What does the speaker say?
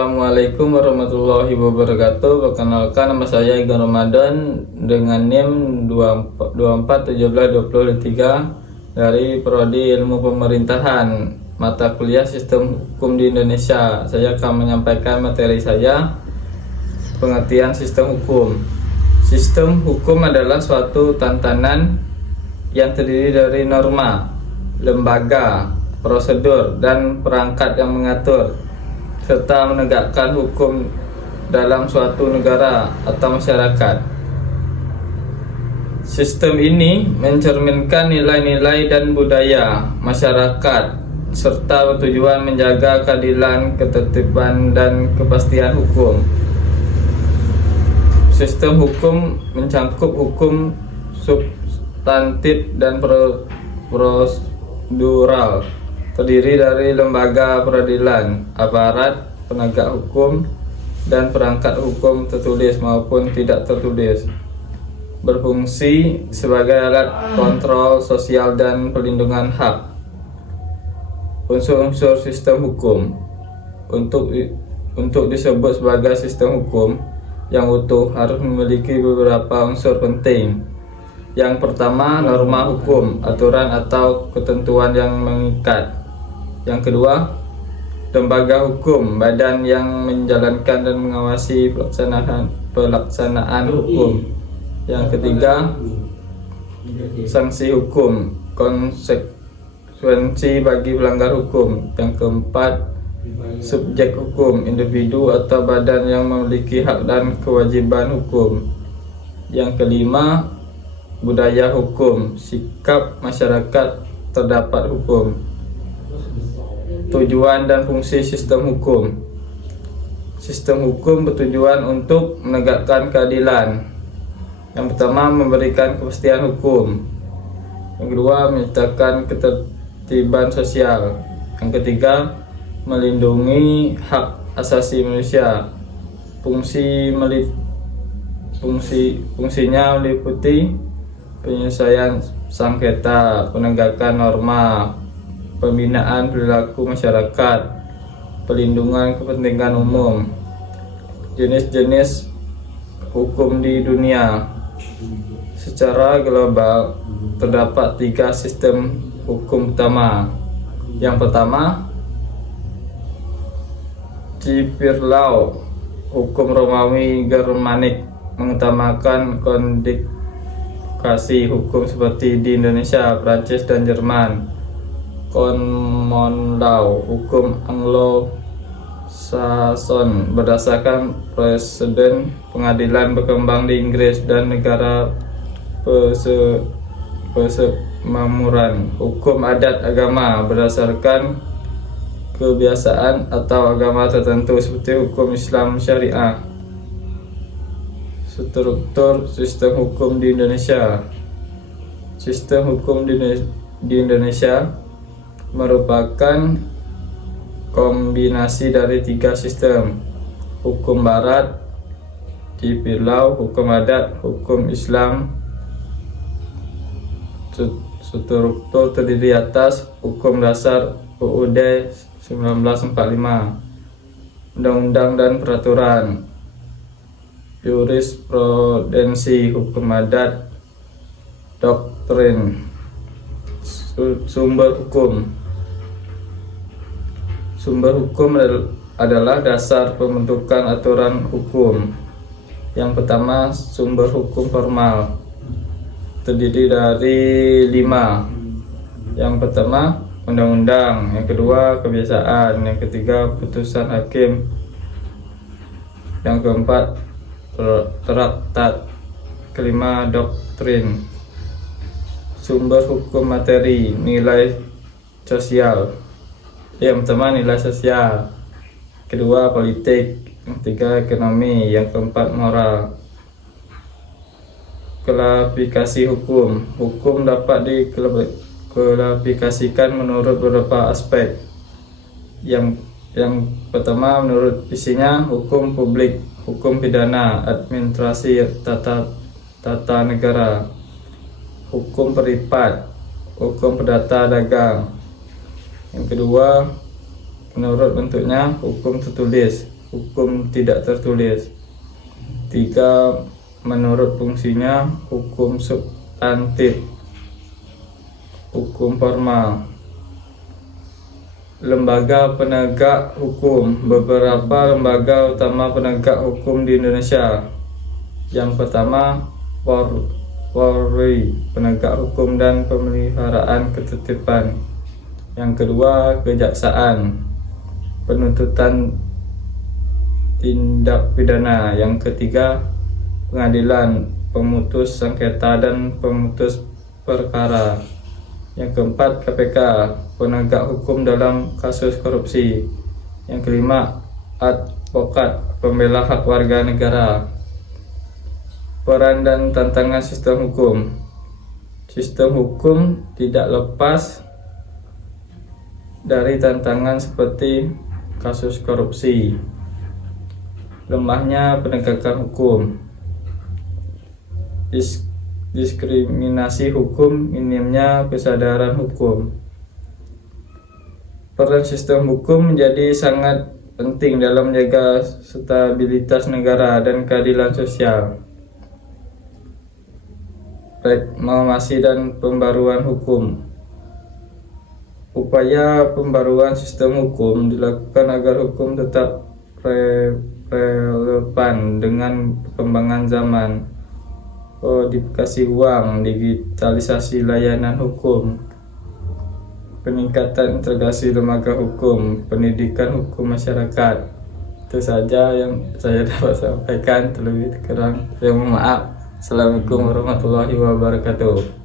Assalamualaikum warahmatullahi wabarakatuh. Perkenalkan, nama saya Igan Ramadan dengan NIM 24172023 dari Prodi Ilmu Pemerintahan, mata kuliah Sistem Hukum di Indonesia. Saya akan menyampaikan materi saya, pengertian sistem hukum. Sistem hukum adalah suatu tatanan yang terdiri dari norma, lembaga, prosedur, dan perangkat yang mengatur serta menegakkan hukum dalam suatu negara atau masyarakat. Sistem ini mencerminkan nilai-nilai dan budaya masyarakat serta bertujuan menjaga keadilan, ketertiban, dan kepastian hukum. Sistem hukum mencakup hukum substantif dan prosedural, terdiri dari lembaga peradilan, aparat penegak hukum, dan perangkat hukum tertulis maupun tidak tertulis. Berfungsi sebagai alat kontrol sosial dan perlindungan hak. Unsur-unsur sistem hukum. Untuk disebut sebagai sistem hukum yang utuh harus memiliki beberapa unsur penting. Yang pertama, norma hukum, aturan atau ketentuan yang mengikat. Yang kedua, lembaga hukum, badan yang menjalankan dan mengawasi pelaksanaan hukum. Yang ketiga, sanksi hukum, konsekuensi bagi pelanggar hukum. Yang keempat, subjek hukum, individu atau badan yang memiliki hak dan kewajiban hukum. Yang kelima, budaya hukum, sikap masyarakat terdapat hukum. Tujuan dan fungsi sistem hukum. Sistem hukum bertujuan untuk menegakkan keadilan. Yang pertama, memberikan kepastian hukum. Yang kedua, menciptakan ketertiban sosial. Yang ketiga, melindungi hak asasi manusia. Fungsinya meliputi penyelesaian sengketa, penegakan norma, pembinaan perilaku masyarakat, pelindungan kepentingan umum. Jenis-jenis hukum di dunia. Secara global terdapat 3 sistem hukum utama. Yang pertama, Civil Law, hukum Romawi Germanik, mengutamakan kodifikasi hukum seperti di Indonesia, Prancis, dan Jerman. Common Law, hukum Anglo-Saxon, berdasarkan preseden pengadilan berkembang di Inggris dan negara persemakmuran. Hukum adat agama, berdasarkan kebiasaan atau agama tertentu seperti hukum Islam syariah. Struktur sistem hukum di Indonesia. Sistem hukum di Indonesia merupakan kombinasi dari 3 sistem: hukum barat, civil law, hukum adat, hukum Islam. Struktur terdiri atas hukum dasar UUD 1945, undang-undang dan peraturan, jurisprudensi, hukum adat, doktrin. Sumber hukum. Sumber hukum adalah dasar pembentukan aturan hukum. Yang pertama, sumber hukum formal, terdiri dari 5. Yang pertama, undang-undang. Yang kedua, kebiasaan. Yang ketiga, putusan hakim. Yang keempat, traktat. Kelima, doktrin. Sumber hukum materi, nilai sosial. Yang pertama, nilai sosial. Kedua, politik. Yang ketiga, ekonomi. Yang keempat, moral. Klasifikasi hukum. Hukum dapat diklasifikasikan menurut beberapa aspek. Yang pertama, menurut isinya, hukum publik, hukum pidana, administrasi, tata negara, hukum privat, hukum perdata dagang. Yang kedua, menurut bentuknya, hukum tertulis. hukum tidak tertulis. 3. Menurut fungsinya, hukum substantif, hukum formal. Lembaga penegak hukum. Beberapa lembaga utama penegak hukum di Indonesia. Yang pertama, Polri, penegak hukum dan pemeliharaan ketertiban. Yang kedua, Kejaksaan, penuntutan tindak pidana. Yang ketiga, Pengadilan, pemutus sengketa dan pemutus perkara. Yang keempat, KPK, penegak hukum dalam kasus korupsi. Yang kelima, advokat, pembela hak warga negara. Peran dan tantangan sistem hukum. Sistem hukum tidak lepas dari tantangan seperti kasus korupsi, lemahnya penegakan hukum, diskriminasi hukum, minimnya kesadaran hukum. Peran sistem hukum menjadi sangat penting dalam menjaga stabilitas negara dan keadilan sosial. Reformasi dan pembaruan hukum. Upaya pembaruan sistem hukum dilakukan agar hukum tetap relevan dengan perkembangan zaman. Kodifikasi uang, digitalisasi layanan hukum, peningkatan integrasi lembaga hukum, pendidikan hukum masyarakat. Itu saja yang saya dapat sampaikan. Terlebih kurang saya mohon maaf. Assalamualaikum warahmatullahi wabarakatuh.